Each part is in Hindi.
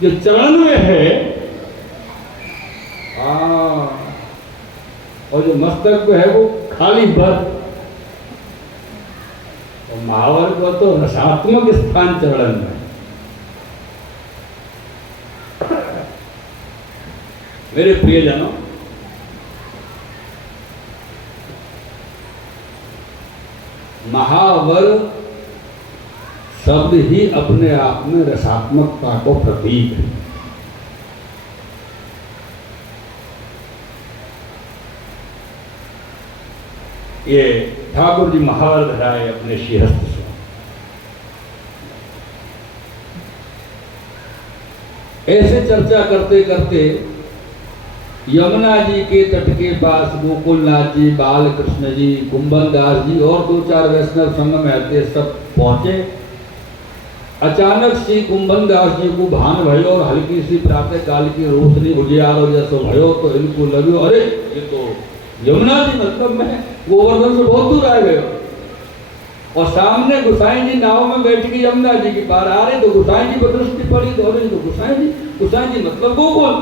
जो चरण में है और जो मस्तक पे है वो खाली बर्फ। और महावर को तो रसात्मक स्थान चरण में। मेरे प्रियजनों, महावर शब्द ही अपने आप में रसात्मकता को प्रतीक है। ये ठाकुर जी महावर धराए अपने श्रीहस्त से। ऐसे चर्चा करते करते यमुना जी के तट के पास गोकुलनाथ जी, बाल कृष्ण जी, कुंभन दास जी और 2-4 वैष्णव संग में आते सब पहुंचे। अचानक से कुंभन दास जी को भान भयो और हल्की सी प्रातः काल की रोशनी उजियारो जैसो भयो तो इनको लगे अरे ये तो यमुना जी मतलब में गोवर्धन से बहुत दूर आ गए। और सामने गोसाई जी नाव में बैठ के यमुना जी के पार आ रहे तो गोसाई जी पर दृष्टि पड़ी तो अरे तो गोसाई जी मतलब गोकुल,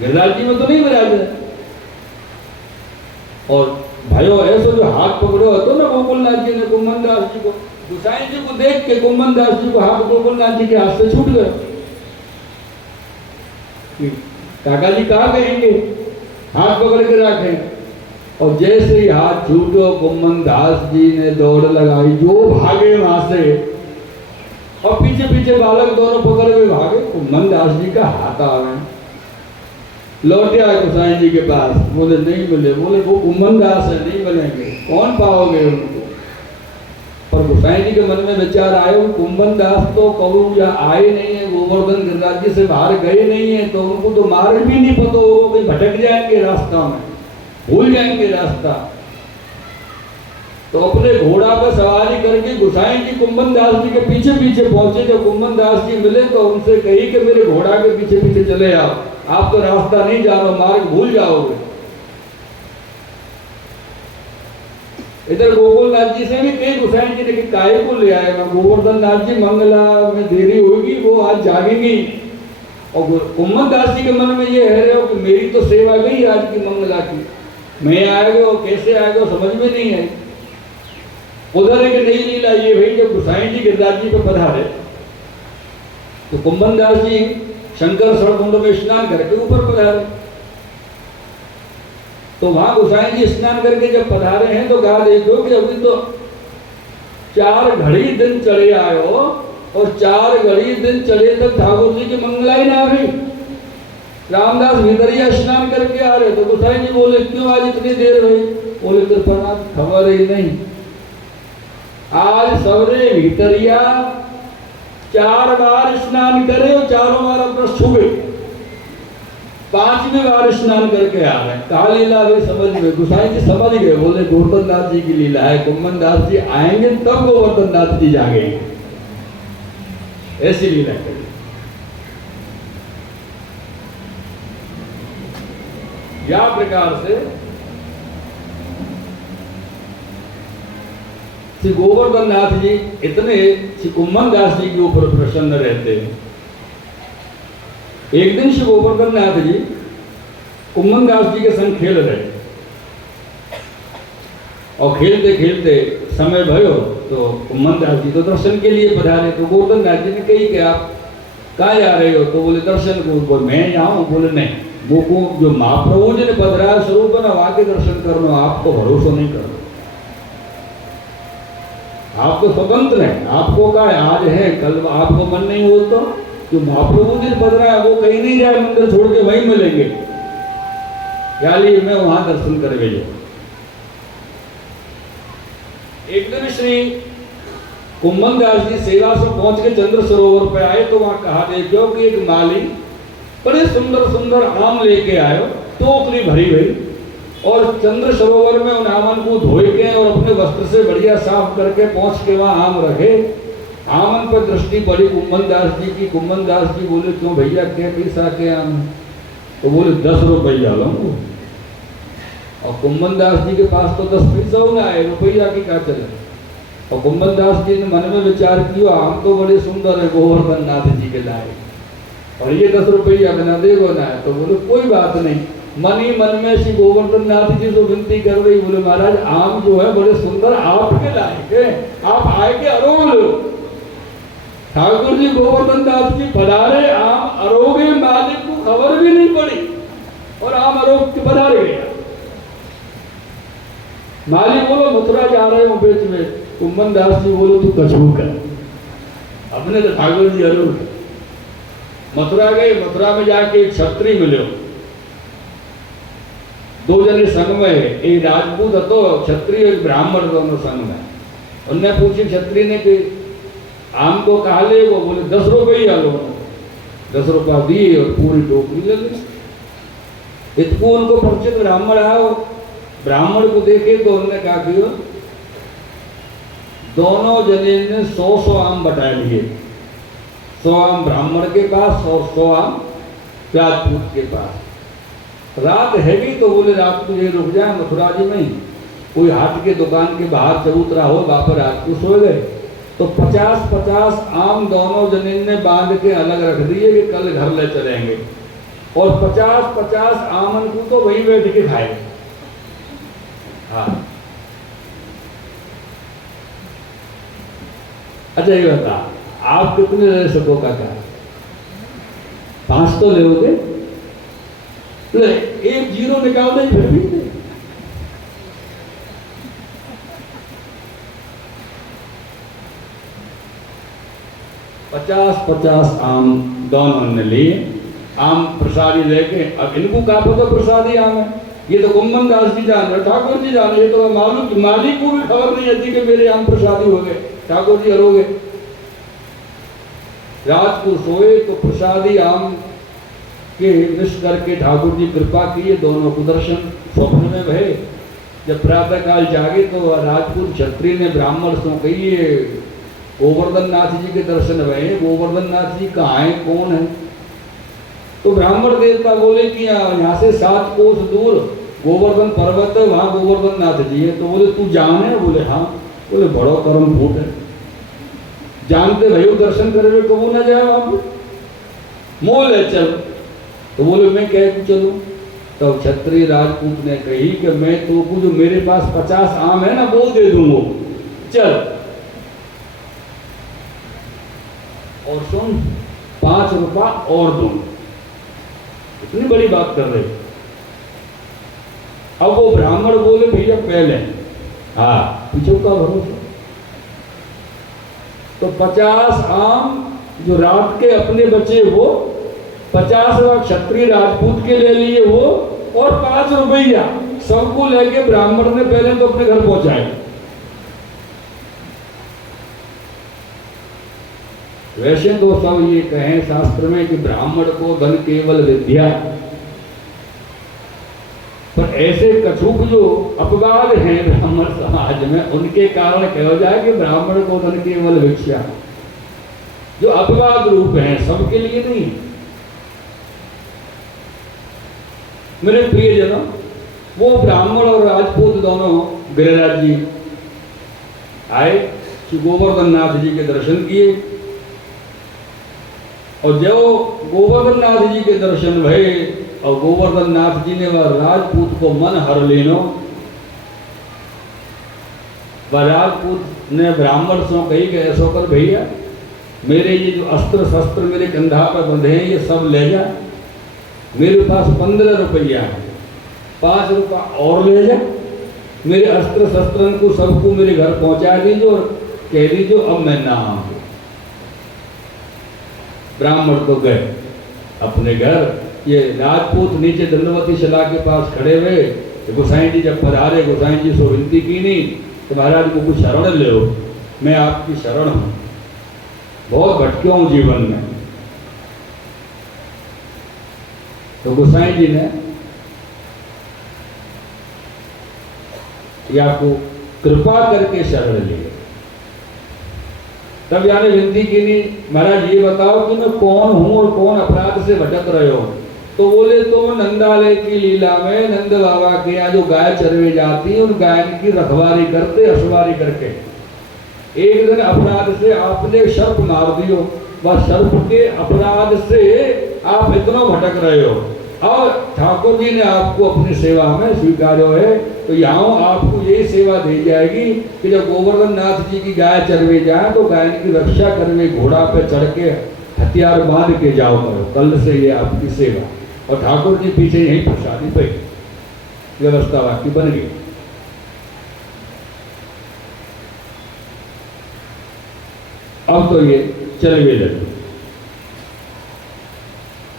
गिरिराज जी में तो नहीं विराज है। और भाइयों ऐसे जो हाथ पकड़ो तो ना गोकुलनाथ जी ने कुंभन दास जी को, गोसाई जी को देख के कुंभन दास जी को हाथ गोकुलनाथ जी के हाथ से छूट गए। काका जी कहाँ गएंगे, हाथ पकड़ के रखे। और जैसे ही हाथ छूटो कुंभन दास जी ने दौड़ लगाई, जो भागे वहां से और पीछे पीछे बालक दोनों पकड़ के भागे। कुंभन दास जी का हाथ आ गए, लौटे आए गोसाई जी के पास, बोले नहीं मिले। बोले वो कुंभन दास है, नहीं मिलेंगे, कौन पाओगे उनको। पर गोसाई जी के मन में विचार आए कुंभन दास तो कबू या आए नहीं है, गोवर्धन गिरिराज जी से बाहर गए नहीं है, तो उनको तो मार्ग भी नहीं पता होगा, कहीं भटक जाएंगे रास्ता में, भूल जाएंगे रास्ता। तो अपने घोड़ा पर सवारी करके गोसाई जी कुंभन दास जी के पीछे पीछे पहुंचे। जब कुंभन दास जी मिले तो उनसे कही कि मेरे घोड़ा के पीछे पीछे चले आओ, आप तो रास्ता नहीं जानो, मार्ग भूल जाओगे। इधर गोकुलनाथ जी से भी कई गोसाई जी ने काहे को ले आएगा, गोवर्धन नाथ जी मंगला में देरी होगी, वो आज जागेंगी। और कुंभन दास जी के मन में ये है रहे हो कि मेरी तो सेवा गई आज की मंगला की, मैं आएगा और कैसे आएगा समझ में नहीं है। उधर एक नई लीला ये भाई जब गोसाई जी गिरिराज जी पे पधारे तो कुंभन दास जी शंकर सड़कुंड में स्नान करके ऊपर पधारे। तो वहां गोसाई जी स्नान करके जब पधारे हैं तो कहा देखो कि अभी तो 4 घड़ी दिन चले आए हो और 4 घड़ी दिन चले तक ठाकुर जी की मंगला ही ना हुई। रामदास भीतरिया स्नान करके आ रहे तो गोसाई जी बोले क्यों आज इतनी देर हुई। बोले तो प्रणाम खबर ही नहीं, आज सवरे भीतरिया 4 बार स्नान करे और 4 बार अपना छुए, 5वीं बार स्नान करके आ रहे हैं। कहा लीला भाई समझ में, गोसाई जी समझ गए। बोले गोवर्धन नाथ जी की लीला है, कुंभन दास जी आएंगे तब गोवर्धन नाथ जी जागेंगे, ऐसी लीला करी। या प्रकार से श्री गोवर्धन नाथ जी इतने श्री कुंभन दास जी के ऊपर प्रसन्न रहते हैं। एक दिन श्री गोवर्धन नाथ जी कुंभन दास जी के संग खेल रहे और खेलते खेलते समय भयो तो कुंभन दास जी तो दर्शन के लिए पधारे। तो गोवर्धन नाथ जी ने कही कि आप कहाँ जा रहे हो। तो बोले दर्शन को। मैं यहाँ हूँ। बोले नहीं, वो को जो महाप्रभु जी ने पधराया स्वरूप है ना वहां के दर्शन करना, आपको भरोसा नहीं करना, आप तो स्वतंत्र हैं, आपको क्या आज है कल आपको मन नहीं हो तो जो महाप्रभु जी ने पधराया वो कहीं नहीं जाए, मंदिर छोड़ के वहीं मिलेंगे, क्या लिए मैं वहां दर्शन करके जाऊँ। एक दिन श्री कुंभन दास जी सेवा से पहुंच के चंद्र सरोवर पे आए तो वहां कहा देखो कि एक माली बड़े सुंदर सुंदर आम लेके आयो, टोकरी भरी हुई, और चंद्र सरोवर में उन आमन को धोए के और अपने वस्त्र से बढ़िया साफ करके पहुंच के वहां आम रखे। आमन पर दृष्टि पड़ी कुंभन दास जी की। कुंभन दास जी बोले क्यों भैया क्या पैसा के आम। तो बोले 10 रुपया लूंगा। और कुंभन दास जी के पास तो 10 पैसा ना है, रुपया की क्या चले। और कुंभन दास जी ने मन में विचार किया, हम तो बड़े सुंदर है गोवर्धन नाथ जी के लाए, और ये 10 रुपया बिना देगो ना है। तो बोले कोई बात नहीं। मन ही मन में श्री गोवर्धन नाथ जी से विनती कर रही, बोले महाराज आम जो है बड़े सुंदर आपके लायक है, आप आए के अरोग लो। ठाकुर जी गोवर्धन दास जी पधारे, आम अरोगे, मालिक को खबर भी नहीं पड़ी और आम अरोग के पधार गया। मालिक बोलो मथुरा जा रहे हो बेच में, कुंभन दास जी बोलो तू कछू कर, अपने तो ठाकुर जी अरोग। मथुरा गए, मथुरा में जाके एक क्षत्रिय मिले, 2 जने संग में, एक राजपूत હતો क्षत्रिय, एक ब्राह्मण, दोनों संग में। उनने पूछी क्षत्रिय ने कि आम को कहा ले, वो बोले 10 रुपया लो। 10 रुपया दिए और पूरी टोकरी ले ली। इतको उनको परिचित ब्राह्मण आया, ब्राह्मण को देखे तो उन्होंने कहा कि दोनों जने ने 100 आम बटा लिए, 100 आम ब्राह्मण के पास और 100 आम राजपूत के पास। रात हैगी तो बोले रात को ये रुक जाए मथुरा जी में, कोई हाट के दुकान के बाहर चबूतरा हो, वहां पर रात को सो गए। तो 50-50 आम दोनों जनीन ने बांध के अलग रख दिए कि कल घर ले चलेंगे, और 50-50 आमन को तो वहीं बैठ के खाए। हाँ, अच्छा ये बता आप कितने ले सको काका? 5 तो लोगे? ले एक 0 निकाल दे फिर भी नहीं। 50-50 आम दोनों ने लिए, आम प्रसादी लेके। अब इनको कहा पता प्रसादी आम है, ये तो कुंभन दास जी जान रहे, ठाकुर जी जान रहे, ये तो मालूम मालिक को भी खबर नहीं होती कि मेरे आम प्रसादी हो गए, ठाकुर जी हरोगे। रात को सोए तो प्रसादी आम के मिस करके ठाकुर जी कृपा किए, दोनों को दर्शन स्वप्न में भये। जब प्रातः काल जागे तो राजपूत क्षत्रिय ने ब्राह्मण से कहिए गोवर्धन नाथ जी के दर्शन भये, गोवर्धन नाथ जी कहाँ है, कौन है? तो ब्राह्मण देवता बोले कि यहाँ से 7 कोस दूर गोवर्धन पर्वत है, वहाँ गोवर्धन नाथ जी है। तो बोले तू जान है? बोले हाँ। बोले बड़ो कर्म फूट है, जानते भयो दर्शन करे तो वो ना जाए वहां पर, मोल है चल। तो बोले मैं कह चलूं? तो क्षत्रिय राजपूत ने कही कि मैं तो जो मेरे पास 50 आम है ना वो दे दूंगा, चल। और सुन 5 रुपया और दूं, इतनी बड़ी बात कर रहे। अब वो ब्राह्मण बोले भैया पहले, हाँ पीछे का भरोसा। तो 50 आम जो रात के अपने बचे वो, 50 क्षत्रिय राजपूत के ले लिए वो, और 5 रुपया सबको लेके ब्राह्मण ने पहले तो अपने घर पहुंचाए। वैसे तो सब ये कहें शास्त्र में कि ब्राह्मण को धन केवल विद्या, पर ऐसे कछुक जो अपवाद हैं ब्राह्मण समाज में, उनके कारण कहा जाए कि ब्राह्मण को धन केवल भिक्षा, जो अपवाद रूप हैं, सबके लिए नहीं। मेरे प्रियजनों, वो ब्राह्मण और राजपूत दोनों गिरिराज जी आए, श्री गोवर्धन नाथ जी के दर्शन किए, और जो गोवर्धन नाथ जी के दर्शन भये और गोवर्धन नाथ जी ने वह राजपूत को मन हर लेनो। वह राजपूत ने ब्राह्मण से कही कि ऐसा कर भैया, मेरे ये जो अस्त्र शस्त्र मेरे कंधा पर बंधे हैं ये सब ले जा, मेरे पास 15 रुपया है, 5 रुपया और ले जा, मेरे अस्त्र शस्त्र को सबको मेरे घर पहुंचा दीजिए और कह दीजिए अब मैं ना आऊंगा। ब्राह्मण तो गए अपने घर। ये राजपूत नीचे दंडवती शिला के पास खड़े हुए, गोसाई जी जब पधारे, गोसाई जी से विनती की नहीं तो महाराज को कुछ शरण ले लो, मैं आपकी शरण हूं, बहुत भटके हूं जीवन में। तो गोसाई जी ने या आपको कृपा करके शरण लिए। तब यानी विनती की नहीं, महाराज ये बताओ कि मैं कौन हूं और कौन अपराध से भटक रहे हो? तो बोले तो नंदालय की लीला में नंद बाबा के यहाँ जो गाय चरवे जाती है उन गाय की रखवारी करते, हसवारी करके एक दिन अपराध से आपने सर्प मार दियो, वह सर्प के अपराध से आप इतना भटक रहे हो और ठाकुर जी ने आपको अपनी सेवा में स्वीकारो है, तो यहाँ आपको यही सेवा दी जाएगी कि जब गोवर्धन नाथ जी की गाय चरवे जाए तो गाय की रक्षा करवे, घोड़ा पे चढ़ के हथियार बांध के जाओ करो। कल से ये आपकी सेवा, और ठाकुर जी पीछे यही प्रसादी पे व्यवस्था बाकी बन गई। अब तो ये चलवे लगो,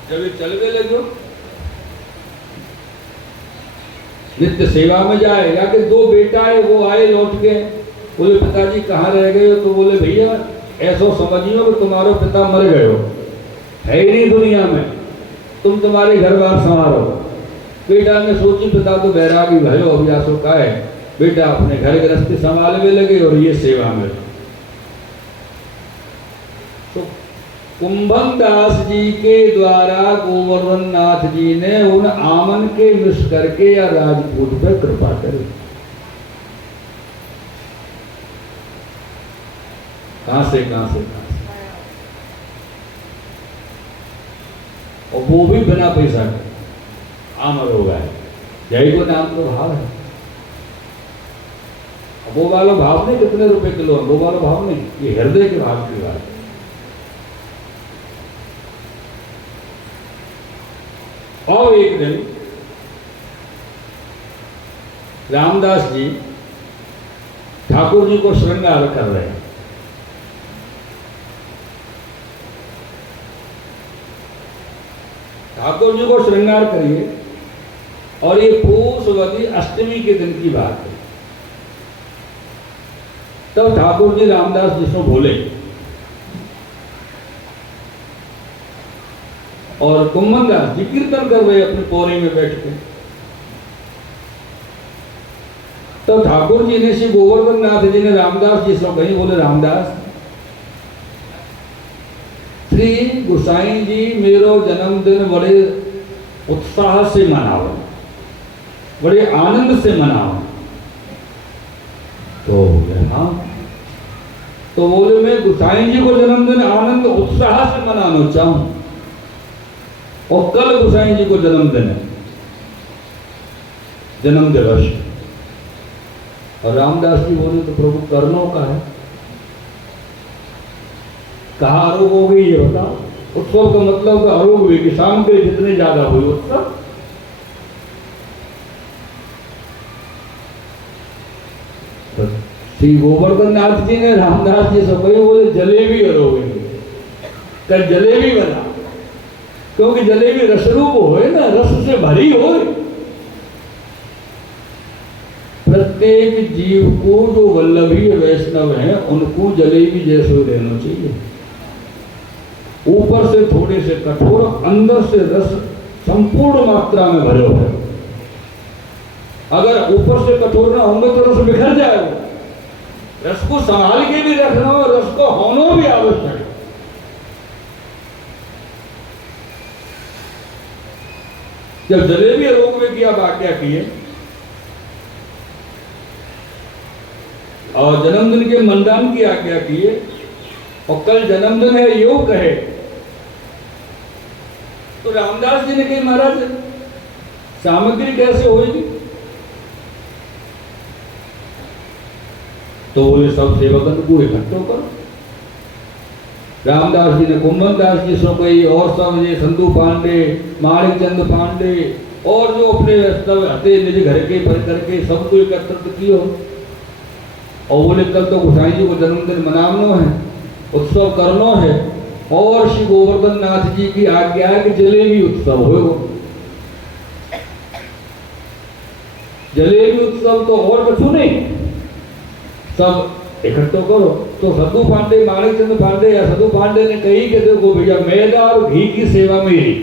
जब ये चलवे लगो नित्य सेवा में जाएगा कि दो बेटा है वो आए लौट के, बोले पिताजी कहाँ रह गए हो? तो बोले भैया ऐसा समझियो कि तुम्हारे पिता मर गए हो, है ही नहीं दुनिया में, तुम तुम्हारे घर बार संभालो। बेटा ने सोची पिता तो बैरागी भयो, अभी आसो का है, बेटा अपने घर गृहस्थी संभालने लगे और ये सेवा में। तो कुंभन दास जी के द्वारा गोवर्धन नाथ जी ने उन आमन के मिस करके या राजपूत पर कृपा करी। कहां से और वो भी बिना पैसा के आमर हो गए। यही को नाम तो भाव है। वो वाला भाव नहीं कितने रुपए किलो है, वो वाला भाव नहीं, ये हृदय के भाव की बात है। और एक दिन रामदास जी ठाकुर जी को श्रृंगार कर रहे हैं। ठाकुर जी को श्रृंगार करिए, और ये पूषवती अष्टमी के दिन की बात है। तब ठाकुर जी रामदास जी से बोले, और कुंभन दास जी कीर्तन कर रहे अपने पौरी में बैठ के। तो ठाकुर जी ने श्री गोवर्धन नाथ जी ने रामदास जी से कही, बोले रामदास श्री गोसाई जी मेरो जन्मदिन बड़े उत्साह से मनाओ, बड़े आनंद से मनाओ। तो हाँ, तो बोले मैं गोसाई जी को जन्मदिन आनंद उत्साह से मनाना चाहूं, और कल गोसाई जी को जन्मदिन है, जन्म दिवस। और रामदास जी बोले तो प्रभु करनो का है, कहा आरोप हो गई ये बताओ। उत्सव का मतलब तो आरोप हुई कि शाम के जितने ज्यादा हुई उत्सव। तो श्री गोवर्धन नाथ जी ने रामदास जी से कही, बोले जलेबी अरोगे, कल जलेबी बना, क्योंकि जलेबी रसरूप हो ना, रस से भरी हो। प्रत्येक जीव को जो वल्लभीय वैष्णव है उनको जलेबी जैसे लेना चाहिए। ऊपर से थोड़े से कठोर, अंदर से रस संपूर्ण मात्रा में भरे हो। अगर ऊपर से कठोर ना होंगे तो रस बिखर जाएगा। रस को संभाल के भी रखना और रस को होना भी आवश्यक है। जब जलेबी रोग में किया क्या किए, और जन्मदिन के मंडान की आज्ञा किए, और कल जन्मदिन है योग कहे। तो रामदास जी ने कही महाराज सामग्री कैसे होगी? तो बोले सब सेवकन को इकट्ठो करो। रामदास जी ने कुंभन दास जी से कही, और सब ये संधु पांडे, माणिक चंद पांडे और जो अपने वैष्णव हते निज घर के पर करके सबको एकत्रित कियो। और बोले कल तो गोसाई जी को जन्मदिन मनानो है, उत्सव करनो है, और श्री गोवर्धन नाथ जी की आज्ञा है कि जलेबी उत्सव हो। जलेबी उत्सव तो और कुछ नहीं, सब इकट्ठो करो। तो सदु पांडे, माणिक चंद पांडे या सदु पांडे ने कही कि देखो भैया मैदा और घी की सेवा मेरी,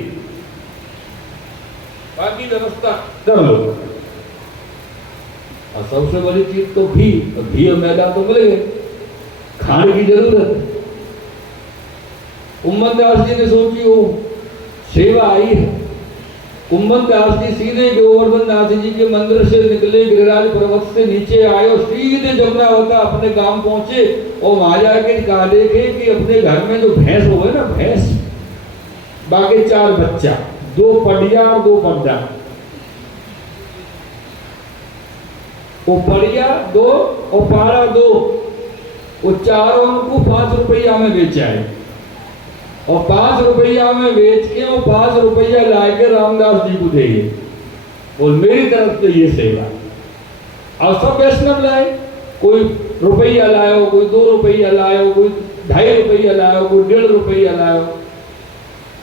बाकी व्यवस्था कर लो। और सबसे बड़ी चीज तो घी, और घी और मैदा तो मिल गए, खाने की जरूरत है। कुंभन दास जी ने सोची वो सेवा आई है, कुंभन दास जी सीधे गोवर्धन नाथ जी के मंदिर से निकले, गिरिराज पर्वत से नीचे आए और सीधे जमुनावता अपने गांव पहुंचे और वहां जाके कहा देखे कि अपने घर में जो भैंस हो गए ना, भैंस बाकी 4 बच्चा, 2 पड़िया और 2 पड्डा। वो पड़िया 2 और पाड़ा 2, वो चारों उनको 5 रुपया में बेचा है और 5 रुपया में बेच के वो 5 रुपया लाके रामदास जी को दे और मेरी तरफ से ये सेवा। और सब वैष्णव लाए, कोई रुपया लायो, कोई 2 रुपया लायो, कोई 2.5 रुपया लायो, कोई 1.5 रुपया लायो,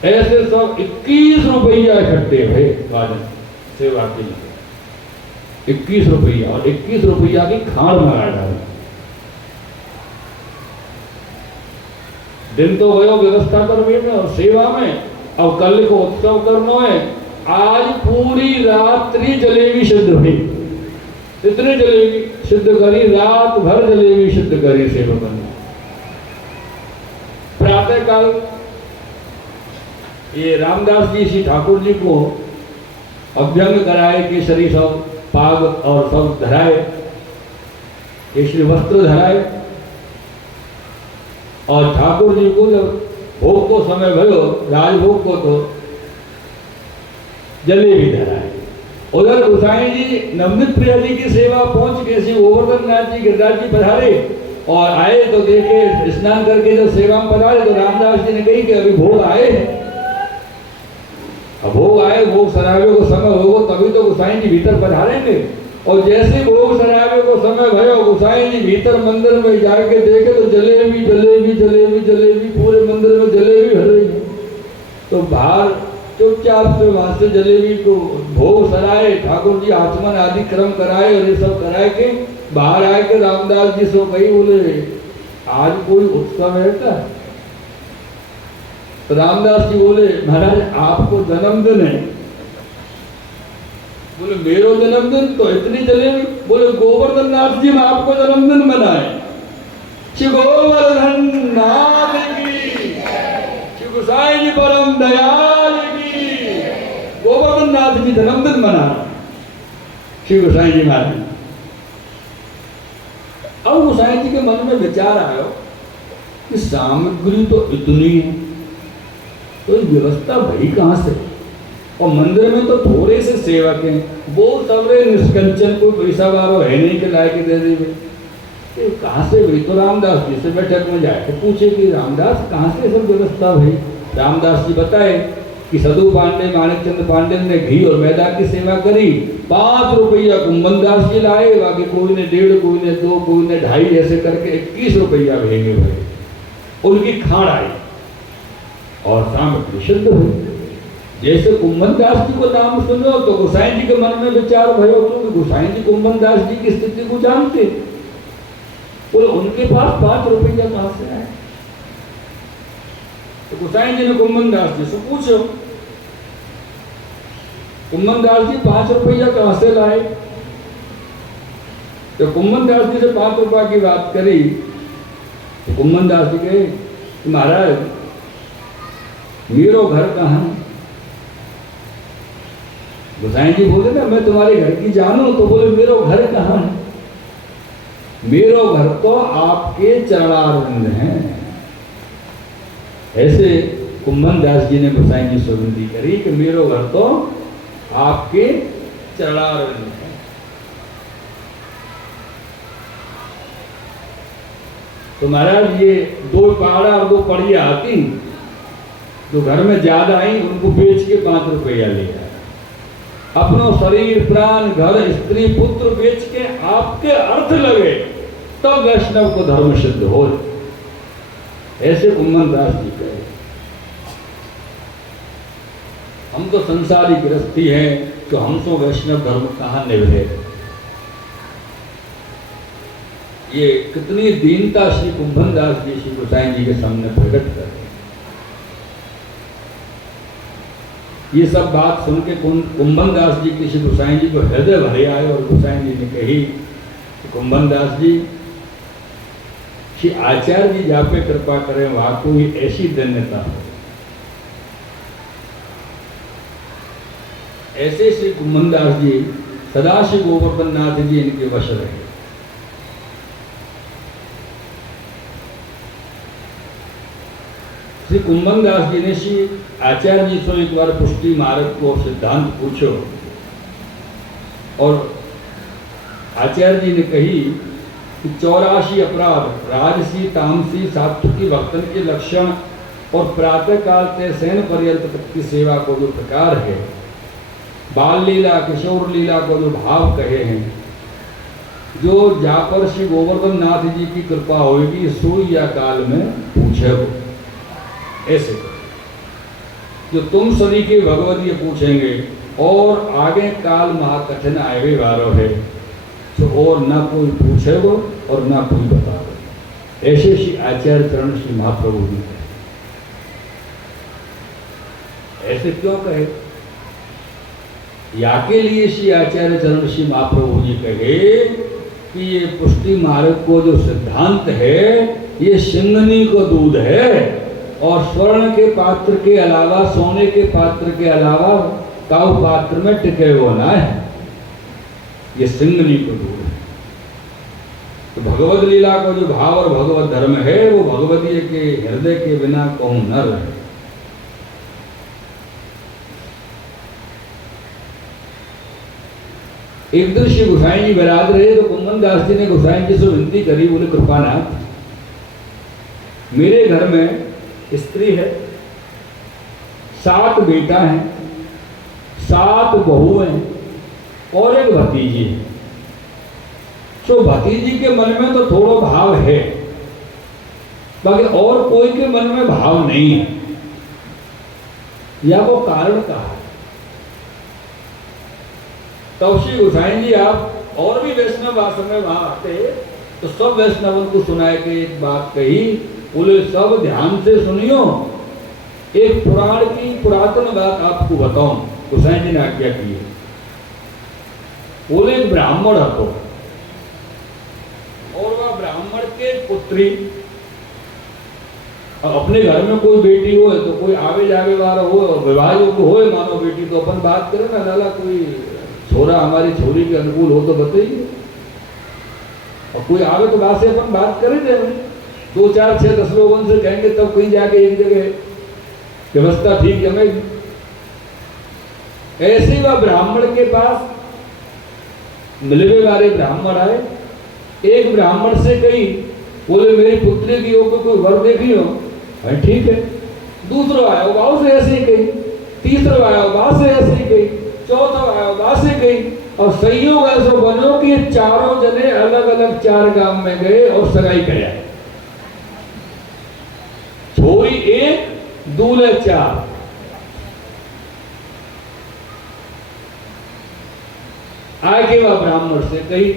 ऐसे सब 21 रुपया इकट्ठे हुए गार्डन सेवा के लिए। 21 रुपया और 21 रुपया की खाड़ मंगा डाली। दिन तो गयो व्यवस्था करने में और सेवा में, अब कल को उत्सव करना है। आज पूरी रात्रि जलेबी सिद्ध हुई, इतनी जलेबी सिद्ध करी, रात भर जलेबी सिद्ध करी सेवकन। प्रातः काल ये रामदास जी श्री ठाकुर जी को अभ्यंग कराए, केसरी सब पाग और सब धराए, केसरी वस्त्र धराए और ठाकुर जी को जब भोग को समय भयो, राजभोग को तो जलेबी धराए। उधर गोसाई जी नवनीत प्रिया जी की सेवा पहुंच के श्री गोवर्धन नाथ जी गिरिराज जी पधारे और आए तो देखे स्नान करके जब सेवा में पधारे तो रामदास जी ने कही कि अभी भोग आए, अब भोग आए, भोग सराबे को समय होगा तभी तो गोसाई जी भीतर पधारेंगे। और जैसे भोग सराबे को समय भयो, गोसाई जी भीतर मंदिर में जाके देखे तो जलेबी जलेबी जलेबी जलेबी, पूरे मंदिर में जलेबी भर रही है। तो बाहर चुपचाप से वहां से जलेबी को भोग सराए, ठाकुर जी आचमन आदि क्रम कराए और ये सब कराए के बाहर आए के रामदास जी सो कही, बोले आज कोई उत्सव है क्या? तो रामदास जी बोले महाराज आपको जन्मदिन है। बोले मेरो जन्मदिन? तो इतनी जलेबी? बोले गोवर्धन नाथ जी में आपको जन्मदिन मनाए। श्री गोवर्धन नाथ की, श्री गोसाई जी परम दयाल की, गोवर्धन नाथ जी जन्मदिन मना श्री गोसाई जी महाराज। अब गोसाई जी के मन में विचार आयो कि सामग्री तो इतनी है, तो व्यवस्था भई कहां से? और मंदिर में तो थोड़े से सेवक हैं, वो सबरे निष्कंचन, कोई पैसा वारो है नहीं कि लाए के दे दे, कहां से भाई? तो रामदास जी से बैठक में जाए तो पूछे कि रामदास कहां से सब व्यवस्था भाई? रामदास जी बताए कि सदु पांडे, माणिक चंद पांडे ने घी और मैदा की सेवा करी, 5 रुपया कुंभन दास जी लाए, बाकी कोई ने 1.5, कोई ने 2, कोई ने 2.5, ऐसे करके 21 रुपया भेंगे भाई। उनकी खाड़ आई और सामग्री शुद्ध हुई। जैसे कुंभन दास जी को नाम सुनो तो गोसाई जी के मन में विचार भयो, क्योंकि गोसाई जी कुंभन दास जी की स्थिति को जानते, बोले उनके पास 5 रुपया कहां से आए? तो गोसाई जी ने कुंभन दास जी से पूछो, कुंभन दास जी 5 रुपया कहां से लाए? तो कुंभन दास जी से 5 रुपया की बात करी तो कुंभन दास जी कहे महाराज मेरो घर कहाँ है? गोसाई जी बोले ना मैं तुम्हारे घर की जानू, तो बोले मेरो घर कहाँ है? मेरो घर तो आपके चरणारविंद हैं। ऐसे कुंभन दास जी ने गोसाई जी से विनती करी कि मेरो घर तो आपके चरणारविंद हैं। तो महाराज ये 2 पाड़ा और 2 पड़िया आती, जो घर में ज्यादा आई उनको बेच के 5 रुपया ले आए। अपनो शरीर, प्राण, घर, स्त्री, पुत्र बेच के आपके अर्थ लगे तब वैष्णव को धर्म सिद्ध हो। ऐसे कुंभन दास जी कहे। हम तो संसारी गृहस्थी हैं, तो हम तो वैष्णव धर्म कहाँ निभे? ये कितनी दीनता श्री कुंभन दास जी श्री गोसाई जी के सामने प्रकट कर रहे। ये सब बात सुन के कुंभन दास जी की श्री गोसाई जी को हृदय भरे आए और गोसाई जी ने कही कि कुंभन दास जी, श्री आचार्य जी जहाँ पे कृपा करें वहां कोई ऐसी धन्यता हो। ऐसे श्री कुंभनदास जी सदाशिव गोवर्धन नाथ जी इनके वश रहे। श्री कुंभनदास जी ने श्री आचार्य जी से एक बार पुष्टि मार्ग को सिद्धांत पूछो और आचार्य जी ने कही कि 84 अपराध राजसी तामसी सात्विकी भक्तन के लक्षण और प्रातः काल से शयन पर्यंत तक की सेवा को जो प्रकार है, बाल लीला किशोर लीला को जो भाव कहे हैं, जो जा पर श्री गोवर्धन नाथ जी की कृपा होगी सो या काल में पूछे हो। ऐसे जो तुम सभी के भगवत ये पूछेंगे और आगे काल महाकठिन आए वारो है तो और ना कोई पूछे वो और ना कोई बताओ। ऐसे श्री आचार्य चरण श्री महाप्रभु जी कहे। ऐसे क्यों कहे? या के लिए श्री आचार्य चरण श्री महाप्रभु जी कहे कि ये पुष्टि मार्ग को जो सिद्धांत है ये सिंगनी को दूध है और स्वर्ण के पात्र के अलावा सोने के पात्र के अलावा काऊ पात्र में टिके हुआ ना है, ये सिंगनी को दूध है। तो भगवत लीला को जो भाव और भगवत धर्म है वो भगवतीय के हृदय के बिना कहूं न रहे। एक दिन श्री गोसाई जी विराज रहे तो कुंभनदास जी ने गोसाई जी से विनती करी, बोले कृपानाथ मेरे घर में स्त्री है, 7 बेटा हैं, 7 बहू हैं और एक भतीजी है। तो भतीजी के मन में तो थोड़ा भाव है, बाकी और कोई के मन में भाव नहीं है, या वो कारण का है। तो श्री गोसाई जी आप और भी वैष्णव आश्रम में वहां आते तो सब वैष्णवों को सुनाए के एक बात कही, बोले सब ध्यान से सुनियो, एक पुराण की पुरातन बात आपको बताऊं। गोसाई जी ने आज्ञा की है। बोले ब्राह्मण हतो और वह ब्राह्मण के पुत्री अपने घर में कोई बेटी हो तो कोई आवे जावे वाला हो, विवाह योग्य हो मानो बेटी तो अपन बात करें ना, लाला कोई छोरा हमारी छोरी के अनुकूल हो तो बताइए, और कोई आवे तो बात से अपन बात करेंगे, 2 4 6 10 लोगों से कहेंगे तब कहीं जाके एक जगह व्यवस्था ठीक जमेगी। ऐसे वह ब्राह्मण के पास मिलवे वाले ब्राह्मण आए। एक ब्राह्मण से कही, बोले मेरी पुत्री की हो कोई वर देखी हो, भाई ठीक है। दूसरा आया वहां से ऐसे ही कही, तीसरा आया वहां से ऐसे ही कही, चौथा आया वहां से कही, और संयोग ऐसा बनो कि चारों जने अलग अलग 4 गांव में गए और सगाई कराया। छोरी 1 दूल्हे 4। आगे वह ब्राह्मण से कही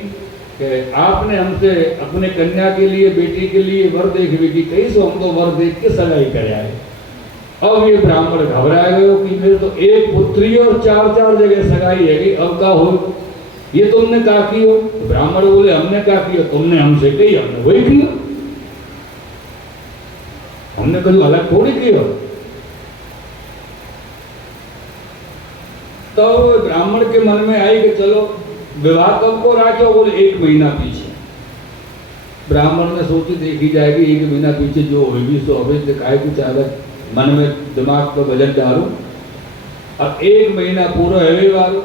कि आपने हमसे अपने कन्या के लिए बेटी के लिए वर देखने की कही, सो हम तो वर देख के सगाई कराए। अब ये ब्राह्मण घबरा गए कि मेरे तो एक पुत्री और 4 जगह सगाई है, अब का हो, ये तुमने क्या की हो? तो ब्राह्मण बोले हमने क्या किया, तुमने हमसे कही हमने वही किया, हमने कभी अलग थोड़ी किया। तो ब्राह्मण के मन में आई कि चलो विवाह कब को राखो, बोले 1 महीना पीछे। ब्राह्मण ने सोची देखी जाएगी 1 महीना पीछे जो होगी सो अभी दिखाए कुछ अलग मन में दिमाग को बजट डालो। अब 1 महीना पूरा है वालो,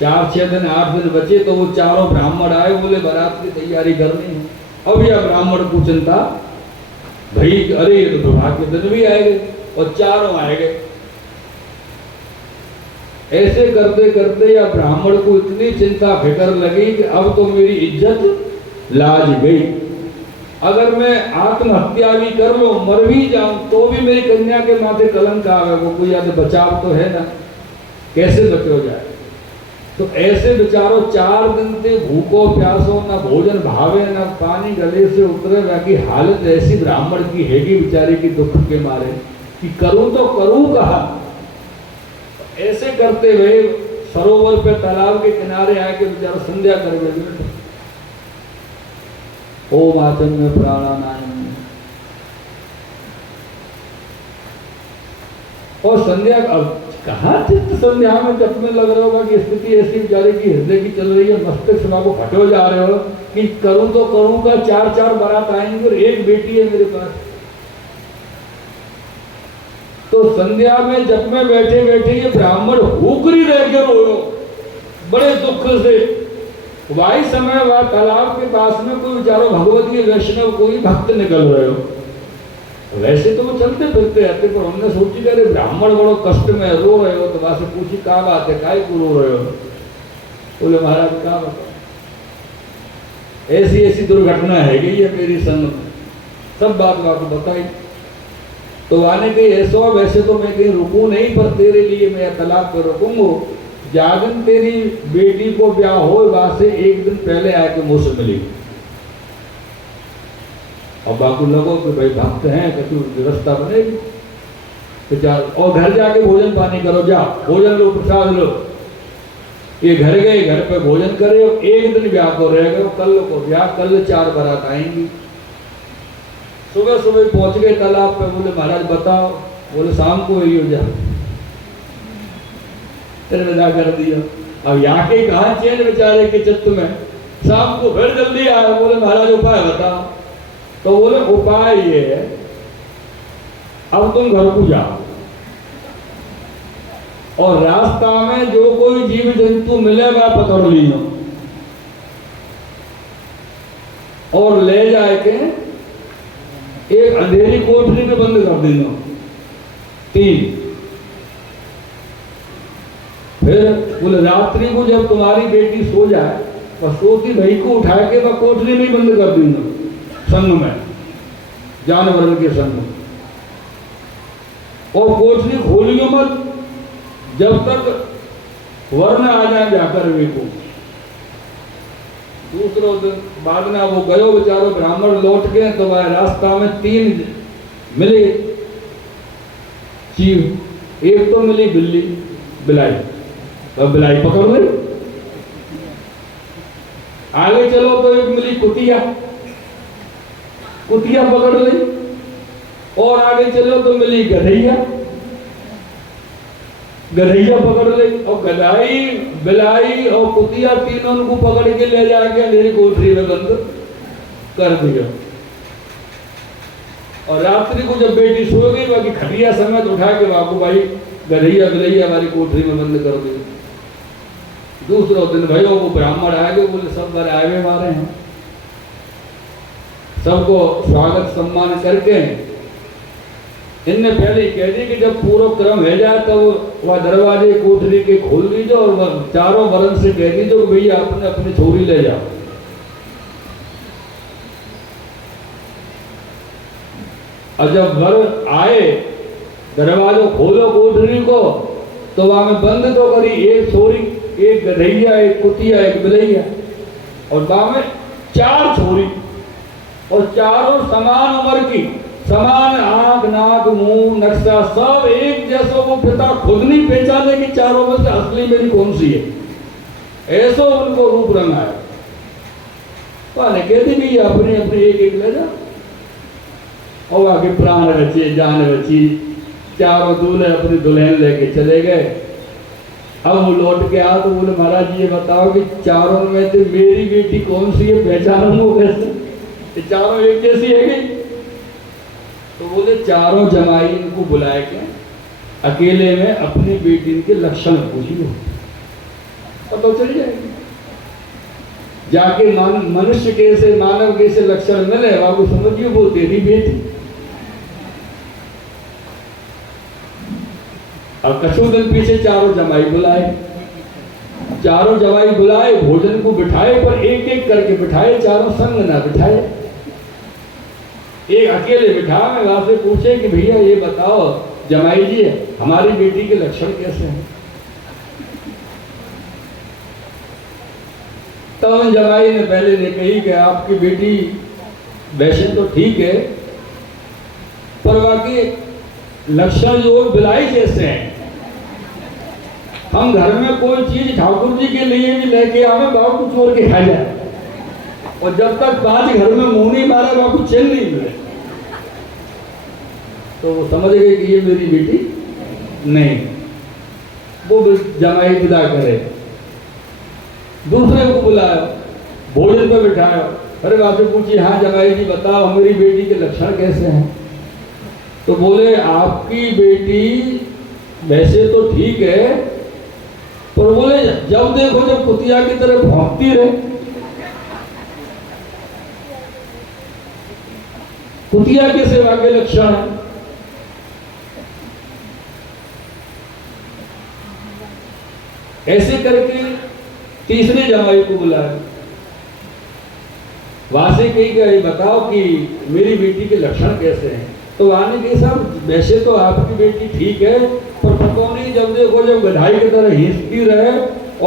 4-6 दिन 8 दिन बचे तो वो चारों ब्राह्मण आए, बोले बारात की तैयारी करनी है। अब यह ब्राह्मण को चिंता भाई, अरे ये तो विवाह के दिन भी आएंगे और चारों आएंगे। ऐसे करते करते या ब्राह्मण को इतनी चिंता फिकर लगी कि अब तो मेरी इज्जत लाज गई, अगर मैं आत्महत्या भी कर लो मर भी जाऊं तो भी मेरी कन्या के माथे कलंक आवे, वो कोई याद बचाव तो है ना, कैसे बचो जाए। तो ऐसे बेचारों 4 दिन से भूखो प्यासो, ना भोजन भावे ना पानी गले से उतरे, बाकी हालत ऐसी ब्राह्मण की हैगी बेचारे की दुख के मारे कि करूं तो करूं कहा। ऐसे करते हुए सरोवर पे तालाब के किनारे आके बेचारा संध्या कर गए। ओम आचन्य प्राणायाम, और संध्या कहाँ चित्त संध्या में जब में लग रहा होगा कि स्थिति ऐसी बेचारे की हृदय की चल रही है, मस्तिष्क सुना को फटे हो जा रहे हो कि करूं तो करूं का, 4-4 बारात आएंगे और एक बेटी है मेरे पास। तो संध्या में जब में बैठे बैठे ये ब्राह्मण हुकरी रह के रो रो बड़े दुख से। वाही समय वह तालाब के पास में कोई बेचारो भगवती वैष्णव कोई भक्त निकल रहे हो। वैसे तो वो चलते फिरते रहते, पर हमने सोची कि अरे ब्राह्मण बड़ो कष्ट में रो रहे हो, तो वहां से पूछी क्या बात है, काय को रो रहे हो? बोले महाराज क्या बताओ, ऐसी ऐसी दुर्घटना है कि ये मेरी संग में, सब बात आपको बताई। तो आने कहीं ऐसा, वैसे तो मैं कहीं रुकू नहीं, पर तेरे लिए मैं तालाब पर रुकूंगा। जागन तेरी बेटी को ब्याह हो, वहां से एक दिन पहले आके मुझसे मिली। और बाकी लोगों के भाई भक्त हैं, कभी व्यवस्था बनेगी तो और घर जाके भोजन पानी करो, जा भोजन लो, प्रसाद लो। ये घर गए, घर पे भोजन करे, और एक दिन ब्याह को रह गए, कल को ब्याह, कल 4 बारात आएंगी। सुबह सुबह पहुंच गए तालाब पे। बोले महाराज बताओ। बोले शाम को ही हो जा, फिर विदा कर दिया। अब यहाँ के कहा चैन बेचारे के चित्त में, शाम को फिर जल्दी आया। बोले महाराज उपाय बताओ। तो बोले उपाय ये है, अब तुम घर को जाओ और रास्ता में जो कोई जीव जंतु मिले वह पकड़ लियो और ले जाए के एक अंधेरी कोठरी में बंद कर देना। 3 फिर बोले रात्रि को जब तुम्हारी बेटी सो जाए, वह सोती भाई को उठा के वह कोठरी में बंद कर देना, संग में, जानवर के संग में। और कोठरी खोलियो मत जब तक वर्ण आ जाए जाकर वे को। दूसरो दिन बाद में वो गयो बेचारो ब्राह्मण लौट गए, तो वह रास्ता में 3 मिले चीव। एक तो मिली बिल्ली, बिलाई, तो बिलाई पकड़ ली। आगे चलो तो एक मिली कुतिया, कुतिया पकड़ ली। और आगे चलो तो मिली गधैया, गधैया पकड़ ली। और गधाई, बिलाई और कुतिया तीनों को पकड़ के ले जाके अंधेरी कोठरी में बंद कर दिया। और रात्रि को जब बेटी सो गई, बाकी खटिया समेत उठा के बाबू भाई गधैया बिलैया वाली कोठरी में बंद कर दी। दूसरा दिन भयो वो ब्राह्मण आ गए। बोले सब बार आए मारे हैं, सबको स्वागत सम्मान करके इनने पहले ही कह दी कि जब पूरा क्रम हो जाए तो वह दरवाजे कोठरी के खोल दीजिए और चारों वरण से कह दीजिए कि भैया अपने अपनी छोरी ले जाओ। और जब वर आए, दरवाजा खोलो कोठरी को, तो वहां में बंद तो करी, एक छोरी, एक गधैया, एक कुतिया, एक बिलैया, और वहां में 4 छोरी, और चारों समान उम्र की, समान आंख, नाक, मुंह, नक्शा सब एक जैसा। वो पिता खुद नहीं पहचाने कि चारों में से असली मेरी कौन सी है, ऐसा उनको रूप रंग आया। तो कहती भी अपनी अपनी एक एक ले जा। और आगे प्राण बचे, जान बची। चारों दूल्हे अपनी दुल्हन लेके चले गए। अब वो लौट के आ तो बोले महाराज ये बताओ कि चारों में से मेरी बेटी कौन सी है, पहचानूंगा कैसे? चारों एक जैसी है कि? तो बोले चारों जमाई इनको बुलाए के अकेले में अपनी बेटी के लक्षण पूछिए, पता चल जाएगी। जाके मनुष्य कैसे, मानव कैसे लक्षण मिले, बाबू समझिए वो तेरी बेटी। अब कछु दिन पीछे चारों जमाई बुलाए, चारों जमाई बुलाए, भोजन को बिठाए, पर एक एक करके बिठाए, चारों संग ना बिठाए। एक अकेले बिठा में वहां से पूछे कि भैया ये बताओ जमाई जी हमारी बेटी के लक्षण कैसे हैं? तो उन जमाई ने पहले ने कही कि आपकी बेटी वैसे तो ठीक है, पर बाकी लक्षण जो बिलाई जैसे हैं। हम घर में कोई चीज ठाकुर जी के लिए भी लेके आवे, बाबू को चोर के खा जाए, और जब तक 5 घर में मुंह नहीं मारा बाबू चैन नहीं मिले। तो वो समझ गए कि ये मेरी बेटी नहीं। वो जमाई विदा करे, दूसरे को बुलाया, भोजन पे बिठाया। अरे बात पूछी, हाँ जमाई जी बताओ हमारी बेटी के लक्षण कैसे हैं? तो बोले आपकी बेटी वैसे तो ठीक है, पर बोले जब देखो जब कुतिया की तरह भौंकती रहे। कुतिया के सेवा के लक्षण है। ऐसे करके तीसरे जमाई को बुलाया, वहां से कही गए बताओ कि मेरी बेटी के लक्षण कैसे हैं? तो वहां ने कही साहब वैसे तो आपकी बेटी ठीक है, पर पता नहीं जब देखो जब गधाई की तरह हिंसती रहे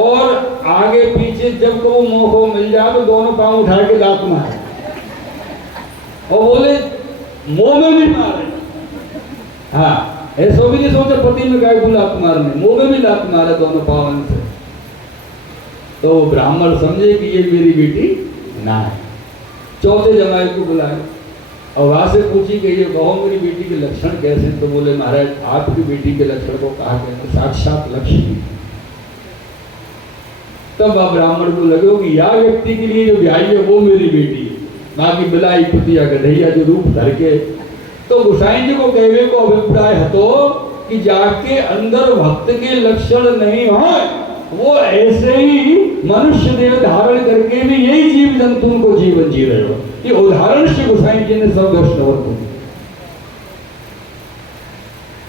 और आगे पीछे जब को मुंह मिल जाए तो दोनों पांव उठा के दांत मारे, और बोले मुंह में भी मारे। हाँ ऐसा भी नहीं सोचा पति में गाय को लात मारने, मुंह में भी लात मारे दोनों पावन से। तो ब्राह्मण समझे कि ये मेरी बेटी ना है। चौथे जमाई को बुलाए और वहां से पूछी कि ये कहो मेरी बेटी के लक्षण कैसे? तो बोले महाराज आपकी बेटी के लक्षण को कहा कहते साक्षात लक्ष्मी। तब अब ब्राह्मण को लगे कि या व्यक्ति के लिए जो ब्याही है वो मेरी बेटी है, बाकी बिलाई कुतिया गधैया जो रूप धर के। तो गोसाई जी को कहवे को अभिप्राय है तो कि जाके अंदर भक्त के लक्षण नहीं हो, वो ऐसे ही मनुष्य देह धारण करके भी यही जीव जंतु को जीवन जी रहे हो। ये उदाहरण से गोसाई जी ने सब वैष्णव को।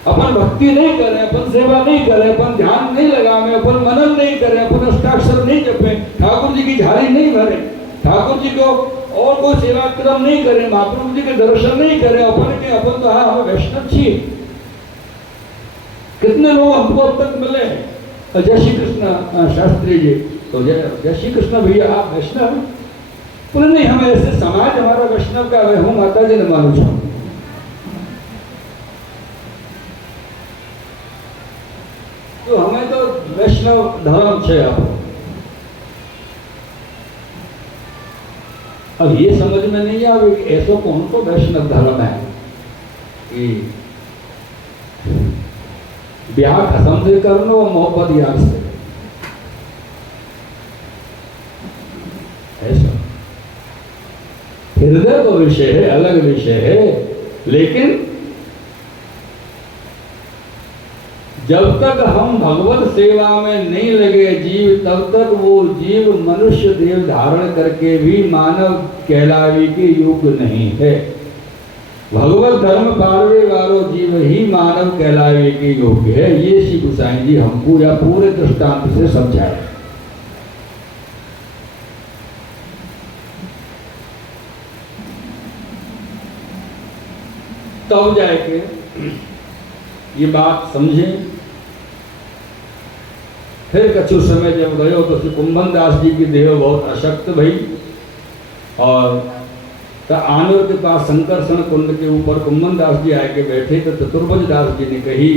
अपन भक्ति नहीं करें, अपन सेवा नहीं करें, अपन ध्यान नहीं लगावे, अपन मनन नहीं करें, अपन अष्टाक्षर नहीं जपे, ठाकुर जी की झाड़ी नहीं भरे, ठाकुर जी को और कोई सेवा क्रम नहीं करें, महाप्रभु जी के दर्शन नहीं करें, अपन तो हाँ हमें वैष्णव चाहिए। कितने लोग हमको अब तक मिले हैं, जय श्री कृष्ण शास्त्री जी, तो जय श्री कृष्ण भैया आप वैष्णव हैं? बोले नहीं हम ऐसे समाज हमारा वैष्णव का है, हूँ माता जी ने मानू छू। तो हमें तो वैष्णव धर्म छे। अब ये समझ में नहीं आवे कि ऐसा कौन तो वैष्णव धर्म है कि ब्याह खत्म से करना और मोहब्बत यार से ऐसा। हृदय तो विषय है, अलग विषय है, लेकिन जब तक हम भगवत सेवा में नहीं लगे जीव, तब तक वो जीव मनुष्य देव धारण करके भी मानव कहलावे के योग्य नहीं है। भगवत धर्म पारवे वालो जीव ही मानव कहलावे के योग्य है। ये श्री गोसाई जी हमको या पूरे दृष्टांत से समझाए। तब जाके ये बात समझें। फिर कछु समय जब गयो तो श्री कुंभन दास जी की देह बहुत अशक्त भई और आनवर के पास संकर्षण कुंड के ऊपर कुंभन दास जी आके बैठे तो चतुर्भुज दास जी ने कही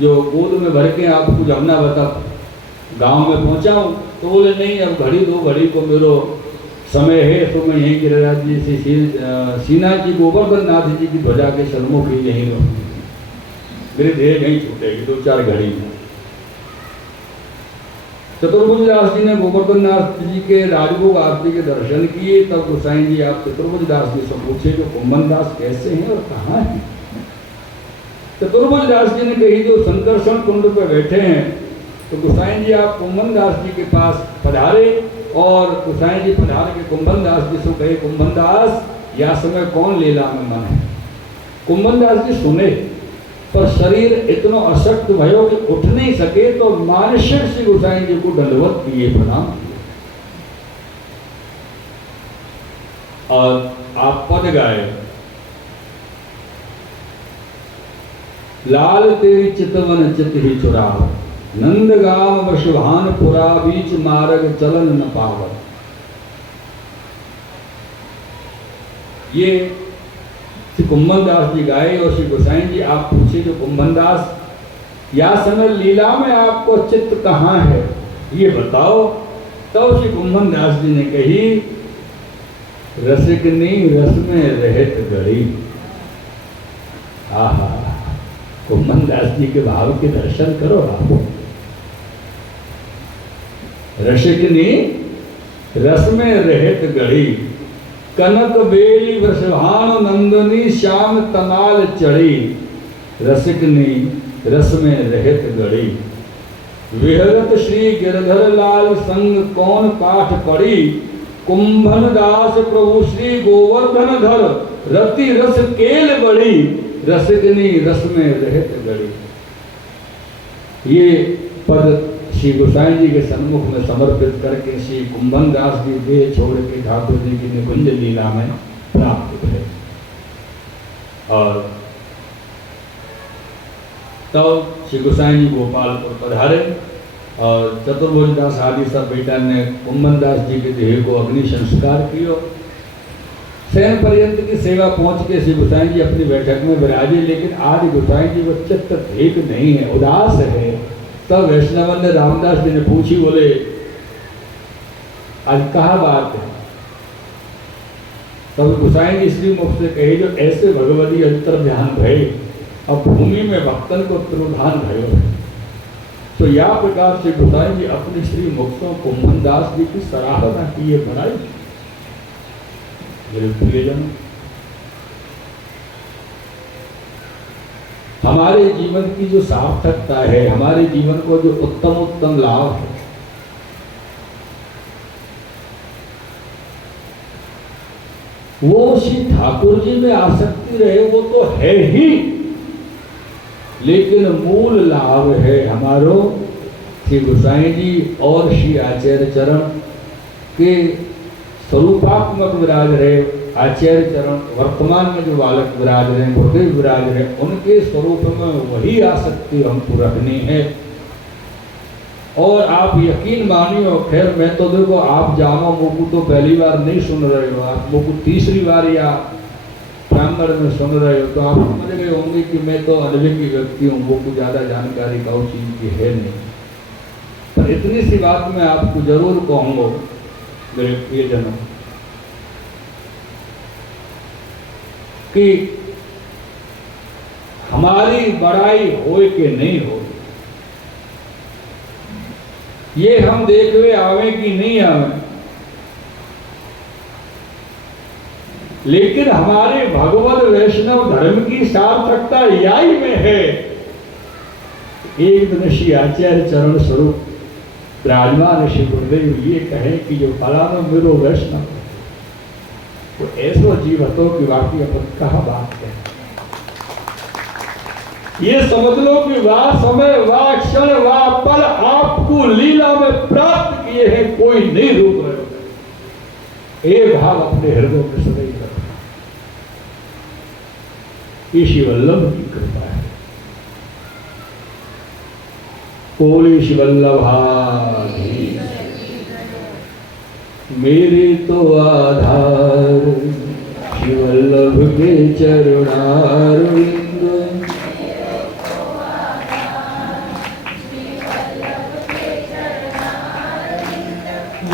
जो गोद में भर के आपको जमुना बता गांव में पहुंचाऊं? तो बोले नहीं अब घड़ी दो घड़ी को मेरो समय है, तो मैं यहीं गिरिराज जी से सीना जी गोवर्धन नाथ जी की ध्वजा के सन्मुख ही यहीं रहूंगी, मेरी देह यहीं छूटेगी 2-4 घड़ी में। चतुर्भुज दास जी ने गोवर्धन नाथ जी के राजभोग आरती के दर्शन किए। तब गोसाई जी आप चतुर्भुज दास जी से पूछे कि कुंभन दास कैसे हैं और कहाँ हैं? चतुर्भुज दास जी ने कही जो संकर्षण कुंड पर बैठे हैं। तो गोसाई जी आप कुंभन दास जी के पास पधारे और गोसाई जी पधार के कुंभन दास जी से कहे कुंभन दास या समय कौन लीला में मन है? कुंभन दास जी सुने पर शरीर इतना अशक्त भयो कि उठ नहीं सके, तो मानसिक श्री गोसाई जी को दंडवत किए, प्रणाम किए और आप पद गाए। लाल तेरी चितवन चित ही चुराव, नंदगाम वशभान पुरा बीच मार्ग चलन न पावत। ये श्री कुंभन दास जी गाए और श्री गोसाई जी आप पूछे जो कुंभन दास या समय लीला में आपको चित्त कहाँ है ये बताओ? तब श्री कुंभन दास जी ने कही रसिकनी रस में रहत गड़ी। आहा, कुंभन दास जी के भाव के दर्शन करो आप। रसिकनी रस में रहत गढ़ी, कनक बेली वृषभानु नंदनी श्याम तमाल चढ़ी, रसिकनी रस में रहत गढ़ी। विहरत श्री गिरधर लाल संग कौन पाठ पढ़ी, कुंभन दास प्रभु श्री गोवर्धन धर, रति रस केल बड़ी, रसिकनी रस में रहत गढ़ी। ये पद श्री गोसाई जी के सन्मुख में समर्पित करके श्री कुंभन दास जी देह छोड़ के ठाकुर जी की निकुंज लीला में प्राप्त हुए। और तब श्री गोसाई जी गोपालपुर पधारे और चतुर्भुज दास आदि सब बेटा ने कुंभन दास जी के देह को अग्नि संस्कार किया। शयन पर्यंत की सेवा पहुंच के श्री गोसाई जी अपनी बैठक में विराजे, लेकिन आज गोसाई जी वो चित्त ठीक नहीं है, उदास है। तब वैष्णवन ने रामदास जी ने पूछी, बोले आज कहा बात है? तब गोसाई जी श्री मुख से कहे, जो ऐसे भगवती अंतर ध्यान भय अब भूमि में भक्तन को तिरोधान भयो है। तो या प्रकार से गोसाई जी अपने श्री मुक्तों कुंभन दास जी की सराहना किए बनाई। मेरे प्रियजन, हमारे जीवन की जो सार्थकता है, हमारे जीवन को जो उत्तम उत्तम लाभ है, वो श्री ठाकुर जी में आसक्ति रहे वो तो है ही, लेकिन मूल लाभ है हमारो श्री गोसाई जी और श्री आचार्य चरण के स्वरूपात्मक विराज रहे। आचार्य चरण वर्तमान में जो बालक विराज रहे, गुरुदेव विराज रहे, उनके स्वरूप में वही आसक्ति हमको रखनी है। और आप यकीन मानिए, खैर मैं तो देखो आप जानो मुझको तो पहली बार नहीं सुन रहे हो, आप मुझको तीसरी बार या प्रांगण में सुन रहे हो, तो आप समझ गए होंगे कि मैं तो अनुभवी व्यक्ति हूँ, मुझको ज़्यादा जानकारी का उस चीज़ की है नहीं। पर इतनी सी बात मैं आपको जरूर कहूँगा मेरे प्रियजनों, कि हमारी बड़ाई हो कि नहीं हो, ये हम देखवे आवे कि नहीं आवे, लेकिन हमारे भगवत वैष्णव धर्म की सार्थकता यही में है। एक दिन श्री आचार्य चरण स्वरूप विराजमान श्री गुरुदेव ये कहें कि जो फलाना मेरो वैष्णव तो ऐसो जीवतों की वाकई अपन कहा बात है। ये समझ लो कि वाह समय वाह क्षण वाह पल आपको लीला में प्राप्त किए हैं, कोई नहीं रोक रहे। ये भाव अपने हृदय में सदैव रखना, ये शिवल्लभ की कृपा है। कोई शिवल्लभा मेरे तो आधार, शिवल्लभ के चरणारविंद,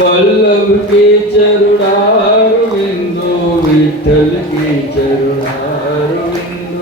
वल्लभ के चरणारविंदो, विठ्ठल के चरणारविंद,